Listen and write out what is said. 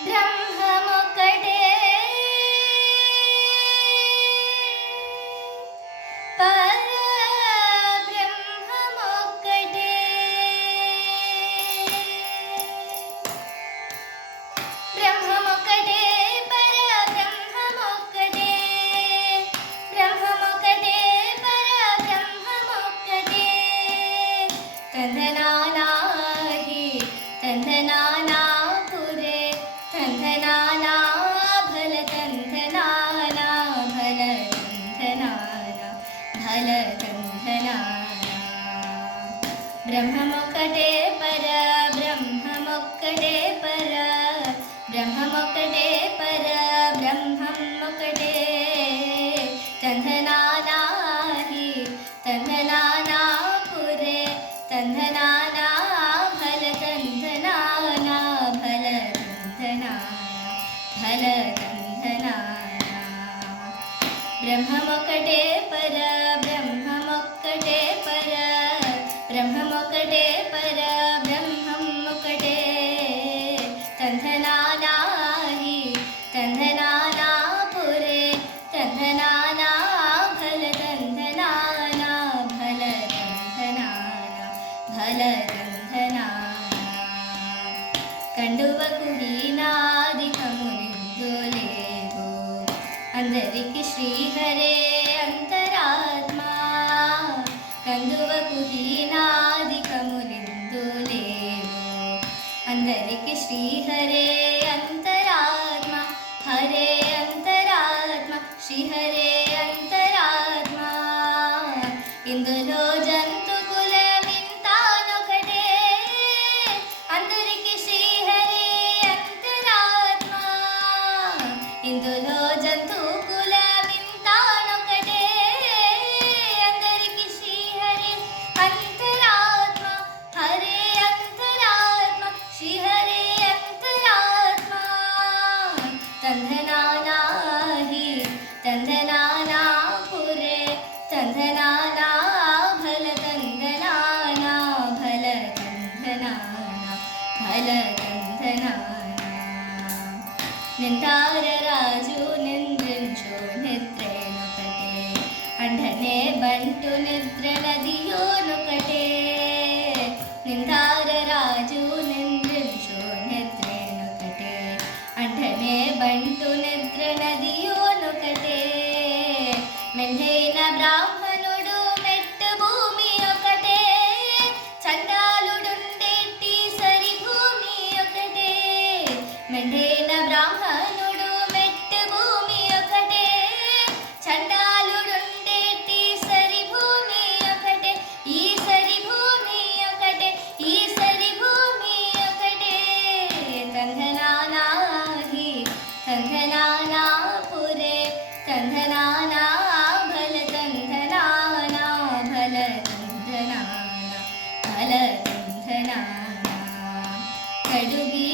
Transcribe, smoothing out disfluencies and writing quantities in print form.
బ్రహ్మమొక్కటే పరబ్రహ్మమొక్కటే బ్రహ్మమొక్కటే పరబ్రహ్మమొక్కటే బ్రహ్మమొక్కటే పరబ్రహ్మమొక్కటే తందనానాహి తందనానా పురే తందనానా భల తందనానా భల తందనానా భల తందనానా బ్రహ్మమొక్కటే పర బ్రహ్మమొక్కటే పర బ్రహ్మమొక్కటే పర బ్రహ్మమొక్కటే తందనానాహి తందనానా పురే తందనానా భల తందనానా భల తందనానా భల తందనానా బ్రహ్మమొక్కటే పర బ్రహ్మమొక్కటే పర బ్రహ్మమొక్కటే పర బ్రహ్మమొక్కటే తందనానాహి తందనానా పురే తందనానా భల తందనానా భల తందనానా భల తందనానా కండువకు హీనాదికములిందు లేవు అందరికి శ్రీహరే అంతరాత్మా కందువకు హీనాదికములిందు లేవు అందరికి శ్రీహరే అంతరాత్మ హరే అంతరాత్మ శ్రీహరే అంతరాత్మ ఇందులో జంతు కులమింతానొకటే అందరికి శ్రీహరే అంతరాత్మ ఇందులో జంతు కులమింతానొకటే అందరికి శ్రీహరే అంతరాత్మ హరే అంతరాత్మ శ్రీహరే అంతరాత్మ తందనానాహి తందనానా పురే తందనానా భల తందనానా భల తందనానా భల తందనానా నిందార రాజు నింద్రించు నిద్రేనొకటే అండనే బంటు నిద్ర నదియోనొకటే నిందార రాజు నింద్రించు నిద్రేనొకటే అండనే బంటు నిద్ర నదియోనొకటే మెండైన బ్రాహ్మణుడు మెట్టు భూమి ఒకటే చండాలుడుండేటి సరి భూమి ఒకటే మెండైన బ్రాహ్మణుడు మెట్టు భూమి ఒకటే చండాలుడుండేటి సరి భూమి ఒకటే ఈ సరి భూమి ఒకటే ఈ సరి భూమి ఒకటే తందనానాహి తందనానా పురే తందనానా భల తందనానా భల తందనానా భల తందనానా కడుగి